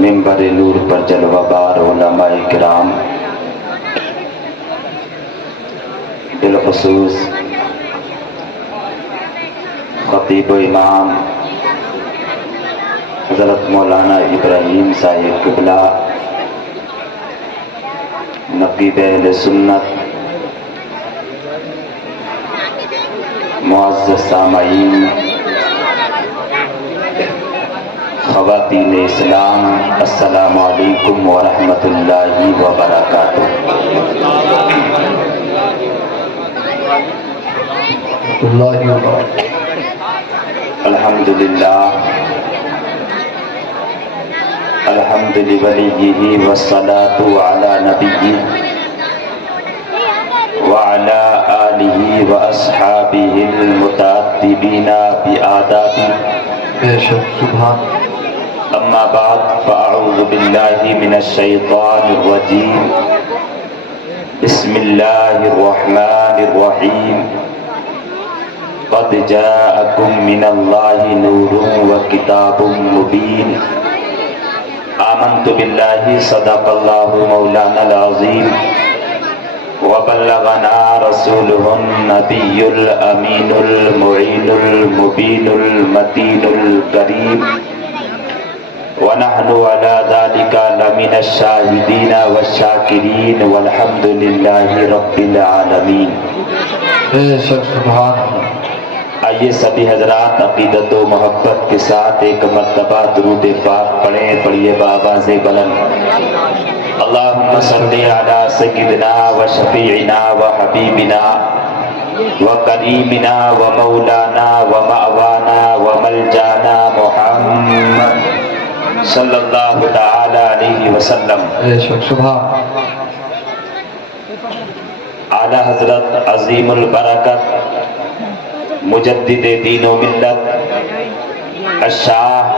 منبر نور پر جلوہ بار علماء کرام، بالخصوص خطیب و امام حضرت مولانا ابراہیم صاحب قبلہ، نقیب اہل سنت، معزز سامعین، خواتین اسلام، السلام علیکم ورحمۃ اللہ وبرکاتہ۔ الحمدللہ الحمد لولیہ والصلاة علی نبیہ وعلی آلہ واصحابہ المتأدبین بآدابہ، اما بعد فاعوذ باللہ من الشیطان الرجیم، بسم اللہ الرحمن الرحیم، قد جاءکم من اللہ نور وکتاب مبین، آمنت باللہ صدق اللہ مولانا العظیم، وبلغنا رسوله النبی الامین المعین المبین المتین الکریم، ونحن على ذلك لمن الشاہدین والشاکرین والحمد للہ رب العالمین۔ آئیے سبھی حضرات عقیدت و محبت کے ساتھ ایک مرتبہ درود پاک پڑھیں، پڑھیے بآواز بلند، اللہم صلی علی سیدنا و شفیعنا و حبیبنا و کریمنا و مولانا و مأوانا و ملجانا محمد صلی اللہ تعالی علیہ وسلم۔ اعلی حضرت عظیم البرکت مجدد دین و ملت الشاہ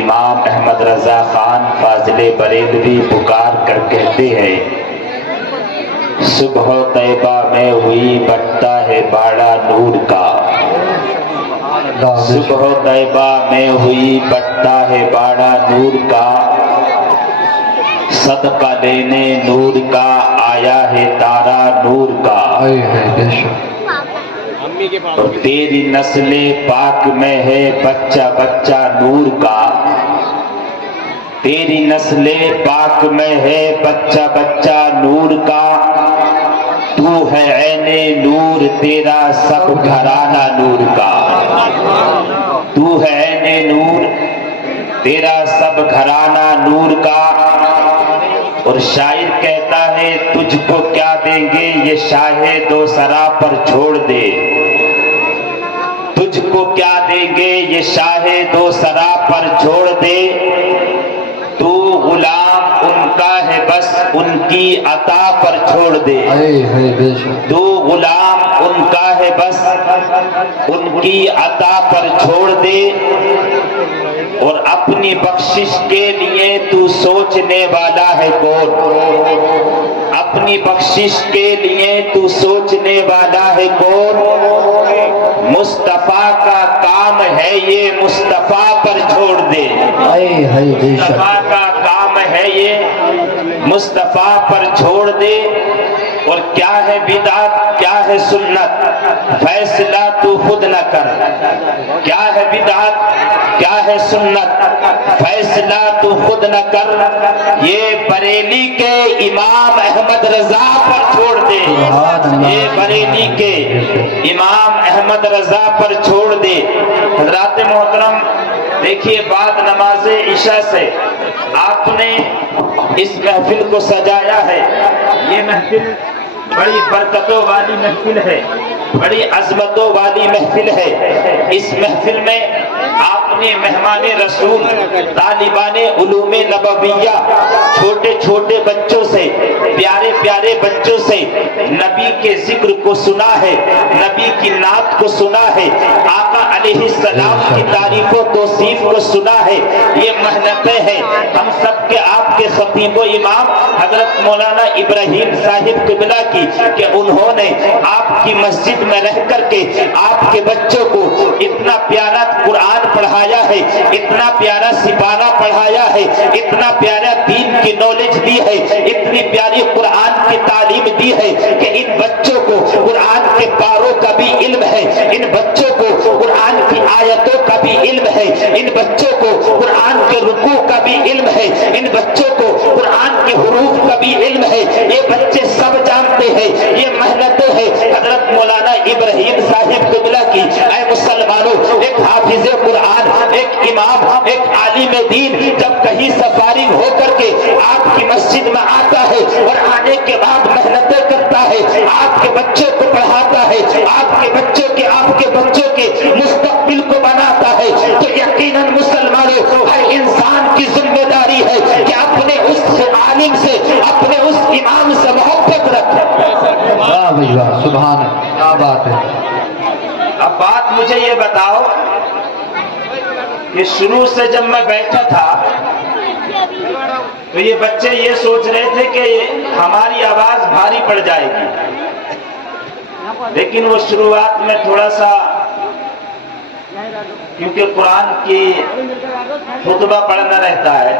امام احمد رضا خان فاضل بریلوی پکار کر کہتے ہیں، صبح طیبہ میں ہوئی بٹتا ہے باڑا نور کا، صبح طیبہ میں ہوئی بٹتا ہے باڑا نور کا، صدقہ لینے نور کا آیا ہے تارا نور کا، اور تیری نسل پاک میں ہے بچہ بچہ نور کا، تیری نسل پاک میں ہے بچہ بچہ نور کا، تو ہے عین نور تیرا سب گھرانہ نور کا، تو ہے عین نور تیرا سب گھرانہ نور کا۔ اور شاعر کہتا ہے تجھ کو کیا دیں گے یہ شاہ دو سرا پر چھوڑ دے، تجھ کو کیا دیں گے یہ شاہ دو سرا پر چھوڑ دے، تو غلام ان کا ہے بس ان کی عطا پر چھوڑ دے، تو غلام ان کا ہے بس ان کی عطا پر چھوڑ دے، اور اپنی بخشش کے لیے تو سوچنے والا ہے کون، اپنی بخشش کے لیے تو سوچنے والا ہے کون، مصطفیٰ کا کام ہے یہ مصطفیٰ پر چھوڑ دے، مصطفیٰ کا کام ہے یہ مصطفیٰ پر چھوڑ دے۔ اور کیا ہے بدعت کیا ہے سنت فیصلہ تو خود نہ کر، کیا ہے بدعت کیا ہے سنت فیصلہ تو خود نہ کر، یہ بریلی کے امام احمد رضا پر چھوڑ دے، یہ بریلی کے امام احمد رضا پر چھوڑ دے۔ حضرات محترم دیکھیے، بعد نماز عشاء سے آپ نے اس محفل کو سجایا ہے، یہ محفل بڑی برکتوں والی محفل ہے، بڑی عظمتوں والی محفل ہے۔ اس محفل میں آپ اپنے مہمان رسول طالبان علوم نبویہ چھوٹے چھوٹے بچوں سے پیارے پیارے بچوں سے نبی کے ذکر کو سنا ہے، نبی کی نعت کو سنا ہے، آقا علیہ السلام کی تعریف و توصیف کو سنا ہے۔ یہ محنتیں ہیں ہم سب کے آپ کے خطیب و امام حضرت مولانا ابراہیم صاحب قبلہ کی، کہ انہوں نے آپ کی مسجد میں رہ کر کے آپ کے بچوں کو اتنا پیارا قرآن پڑھایا ہے، اتنا پیارا سپارہ پڑھایا ہے، اتنا پیارا دین کی نالج دی ہے، اتنی پیاری قرآن کی تعلیم دی ہے کہ ان بچوں کو قرآن کے پاروں کا بھی علم ہے، ان بچوں کو قرآن کی آیتوں کا بھی علم ہے، ان بچوں کو قرآن کے رکوع کا بھی علم ہے، ان بچوں کو قرآن کے حروف کا بھی علم ہے۔ یہ بچے سب جانتے ہیں، یہ محنتیں ہیں حضرت مولانا ابراہیم صاحب قبلہ کی۔ اے مسلمانوں، ایک حافظ قرآن، ایک امام، ایک عالم دین جب کہیں سے فارغ ہو کر کے آپ کی مسجد میں آتا ہے اور آنے کے بعد محنتیں کرتا ہے، آپ کے بچوں کو پڑھاتا ہے، آپ کے بچوں کے مستقبل کو بناتا ہے، تو یقیناً مسلمانوں ہر انسان کی ذمہ داری ہے کہ اپنے اس عالم سے، اپنے اس امام سے محبت رکھے۔ واہ بھائی واہ، سبحان اللہ، کیا بات ہے۔ اب بات مجھے یہ بتاؤ کہ شروع سے جب میں بیٹھا تھا تو یہ بچے یہ سوچ رہے تھے کہ ہماری آواز بھاری پڑ جائے گی، لیکن وہ شروعات میں تھوڑا سا، کیونکہ قرآن کی خطبہ پڑھنا رہتا ہے،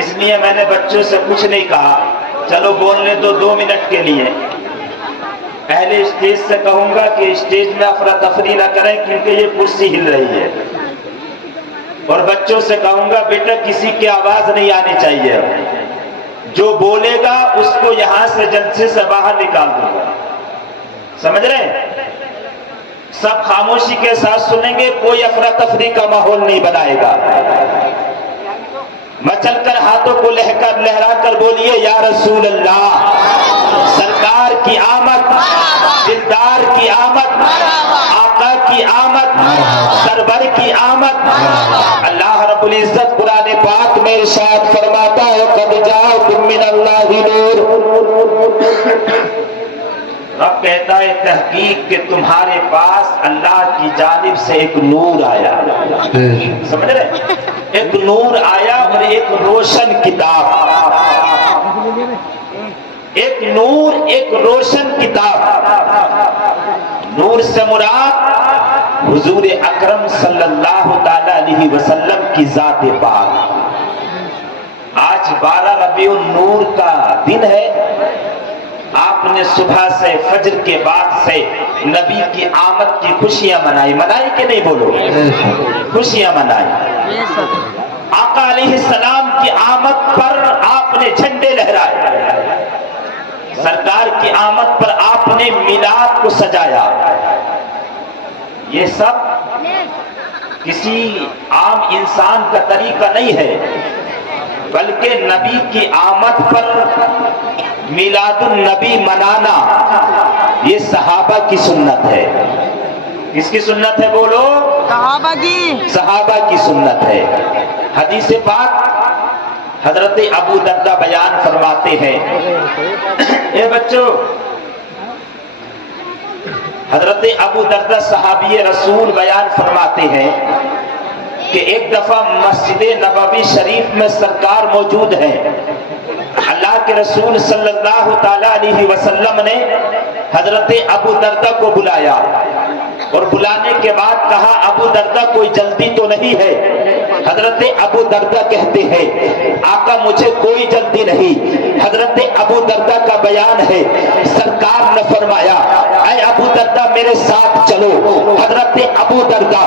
اس لیے میں نے بچوں سے کچھ نہیں کہا، چلو بولنے دو 2 منٹ کے لیے۔ پہلے اسٹیج سے کہوں گا کہ اسٹیج میں افراتفری نہ کریں کیونکہ یہ کرسی ہل رہی ہے، اور بچوں سے کہوں گا بیٹا کسی کی آواز نہیں آنی چاہیے، جو بولے گا اس کو یہاں سے جلسے سے باہر نکال دوں گا، سمجھ رہے ہیں؟ سب خاموشی کے ساتھ سنیں گے، کوئی افراتفری کا ماحول نہیں بنائے گا۔ میں چل کر ہاتھوں کو لہرا کر بولیے یا رسول اللہ، سرکار کی آمد، دلدار کی آمد، آقا کی آمد، سرور کی آمد۔ اللہ رب العزت قرآن پاک میں ارشاد فرماتا ہے قد جاءکم من اللہ نور، رب کہتا ہے تحقیق کہ تمہارے پاس اللہ کی جانب سے ایک نور آیا، سمجھ رہے؟ ایک نور آیا اور ایک روشن کتاب، ایک نور، ایک روشن کتاب۔ نور سے مراد حضور اکرم صلی اللہ تعالی علیہ وسلم کی ذات پاک۔ آج 12 ربیع النور کا دن ہے، آپ نے صبح سے فجر کے بعد سے نبی کی آمد کی خوشیاں منائی کہ نہیں؟ بولو، خوشیاں منائی۔ آقا علیہ السلام کی آمد پر آپ نے جھنڈے لہرائے، سرکار کی آمد پر آپ نے میلاد کو سجایا۔ یہ سب کسی عام انسان کا طریقہ نہیں ہے، بلکہ نبی کی آمد پر میلاد النبی منانا یہ صحابہ کی سنت ہے۔ کس کی سنت ہے؟ بولو، صحابہ کی سنت ہے۔ حدیث پاک حضرت ابو دردہ بیان فرماتے ہیں، اے بچوں، حضرت ابو دردہ صحابی رسول بیان فرماتے ہیں کہ ایک دفعہ مسجد نبوی شریف میں سرکار موجود ہیں، اللہ کے رسول صلی اللہ تعالی علیہ وسلم نے حضرت ابو دردہ کو بلایا، اور بلانے کے بعد کہا ابو دردہ کوئی جلدی تو نہیں ہے؟ حضرت ابو دردہ کہتے ہیں آقا مجھے کوئی جلدی نہیں۔ حضرت ابو دردہ کا بیان ہے، سرکار نے فرمایا اے ابو دردہ میرے ساتھ چلو۔ حضرت ابو دردہ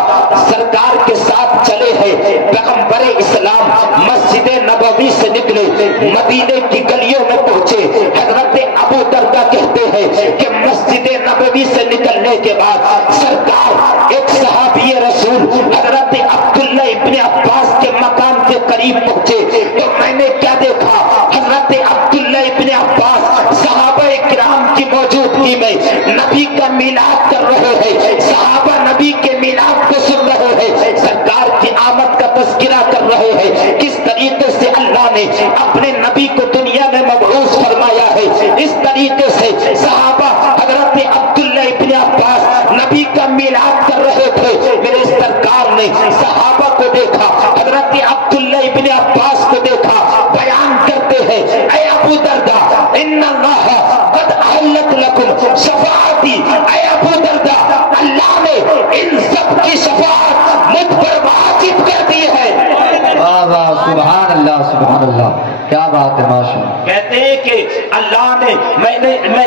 سرکار کے ساتھ چلے ہیں، پیغمبر اسلام مسجد نبوی سے نکلے، مدینے کی گلیوں میں پہنچے۔ حضرت ابو دردہ کہتے ہیں کہ مسجد نبوی سے نکلنے کے بعد سرکار ایک صحابی رسول حضرت عبداللہ ابن عباس کے مقام کے قریب پہنچے، تو میں نے کیا دیکھا؟ حضرت عبداللہ ابن عباس صحابہ کرام کی موجودگی میں نبی کا میلاد کر رہے ہیں، صحابہ نبی کے میلاد کو سن رہے ہیں، سرکار کی آمد کا تذکرہ کر رہے ہیں، کس طریقے سے اللہ نے اپنے نبی کو دنیا میں مبعوث فرمایا ہے، اس طریقے سے صحابہ حضرت عبداللہ ابن عباس نبی کا میلاد کر رہے تھے، میرے سرکار نے صحابہ کو دیکھا، حضرت عبداللہ ابن عباس کو دیکھا، بیان کرتے ہیں اے ابو دردہ ان اللہ قد احلت لکم شفاعتی، اے ابو دردہ اللہ نے ان سب کی شفاعت مجھ پر واجب کر دی ہے۔ واہ واہ، سبحان اللہ سبحان اللہ، کیا بات ہے ماشاء اللہ۔ کہتے ہیں کہ اللہ نے میں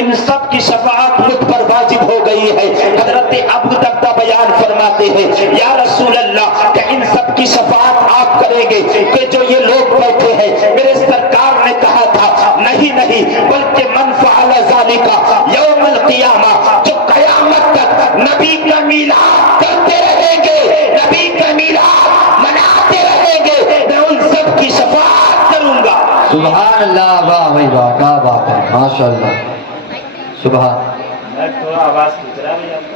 ان سب کی شفاعت مجھ پر واجب ہو گئی ہے۔ حضرت ابو دردہ بیان فرماتے ہیں یا رسول اللہ کہ ان سب کی شفاعت آپ کریں گے کہ جو یہ لوگ بیٹھے ہیں؟ میرے سرکار نے کہا تھا نہیں نہیں، بلکہ من فعل ذالک یوم القیامہ، جو قیامت تک نبی کا میلاد کرتے رہیں گے، نبی کا میلاد مناتے رہیں گے، میں ان سب کی شفاعت کروں گا۔ سبحان اللہ، واہ بھائی واہ، کیا بات ہے ماشاء اللہ، سبحان۔ میں تھوڑا آواز پوچھ رہا ہوں،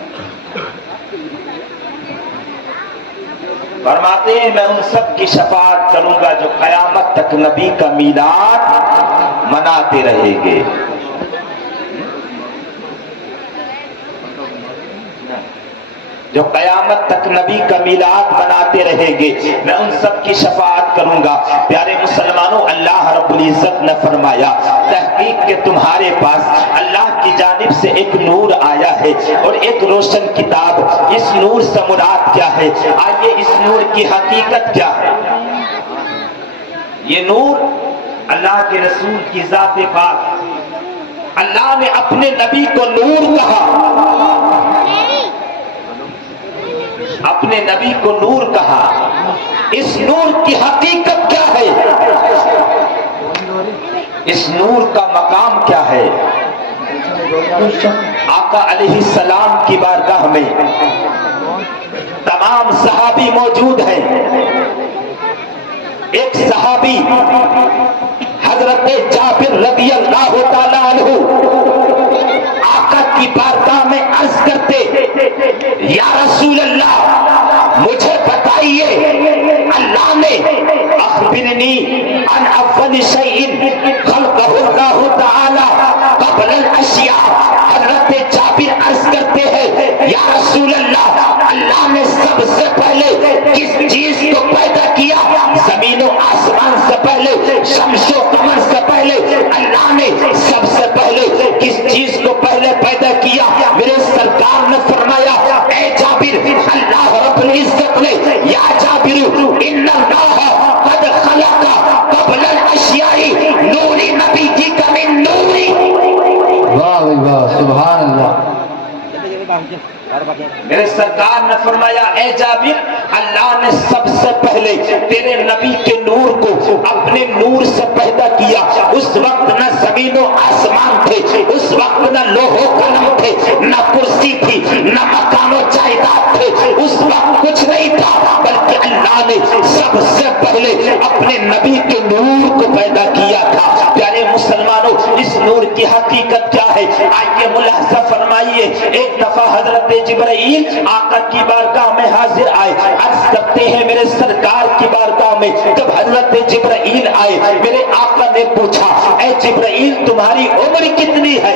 فرماتے ہیں میں ان سب کی شفاعت کروں گا جو قیامت تک نبی کا میلاد مناتے رہیں گے۔ جو قیامت تک نبی کا میلاد مناتے رہیں گے، میں ان سب کی شفاعت کروں گا۔ پیارے مسلمانوں، اللہ رب العزت نے فرمایا تحقیق کہ تمہارے پاس اللہ کی جانب سے ایک نور آیا ہے اور ایک روشن کتاب، اس نور سے مراد کیا ہے؟ آئیے اس نور کی حقیقت کیا ہے؟ یہ نور اللہ کے رسول کی ذات پاک، اللہ نے اپنے نبی کو نور کہا، اپنے نبی کو نور کہا۔ اس نور کی حقیقت کیا ہے؟ اس نور کا مقام کیا ہے؟ آقا علیہ السلام کی بارگاہ میں تمام صحابی موجود ہیں۔ ایک صحابی حضرت جابر رضی اللہ تعالی عنہ آقا کی بارگاہ میں عرض کرتے یا رسول اللہ مجھے بتائیے اللہ نے اخبرنی عن اول شیء خلقہ اللہ تعالی قبل الاشیاء، حضرت جابر عرض کرتے ہیں یا رسول اللہ اللہ نے سب سے پہلے کس چیز کو پیدا کیا؟ زمین و آسمان سے پہلے، شمس و قمر سے پہلے اللہ نے سب سے پہلے کس چیز کو پہلے پیدا کیا؟ میرے سرکار نے فرمایا اے جابر اللہ رب العزت نے یا جابر ان اللہ قد خلق قبل الاشیاء نوری نبی جی کا من نوری۔ واہ واہ، سبحان اللہ۔ میرے سرکار نے فرمایا اے جابر اللہ نے سب سے پہلے تیرے نبی کے نور کو اپنے نور سے پیدا کیا۔ اس وقت نہ زمین و آسمان تھے، اس وقت نہ لوح و قلم تھے، نہ کرسی تھی، نہ مکان و جائیداد تھے، اس وقت کچھ نہیں تھا، بلکہ اللہ نے سب سے پہلے اپنے نبی کے نور کو پیدا کیا تھا۔ پیارے مسلمانوں، اس نور کی حقیقت کیا ہے؟ آئیے ملاحظہ فرمائیے۔ ایک دفعہ حضرت جبرائیل آقا کی بارگاہ میں حاضر آئے، عرض کرتے ہیں میرے سرکار کی بارگاہ میں جب حضرت جبرائیل آئے، میرے آقا نے پوچھا اے جبرائیل تمہاری عمر کتنی ہے؟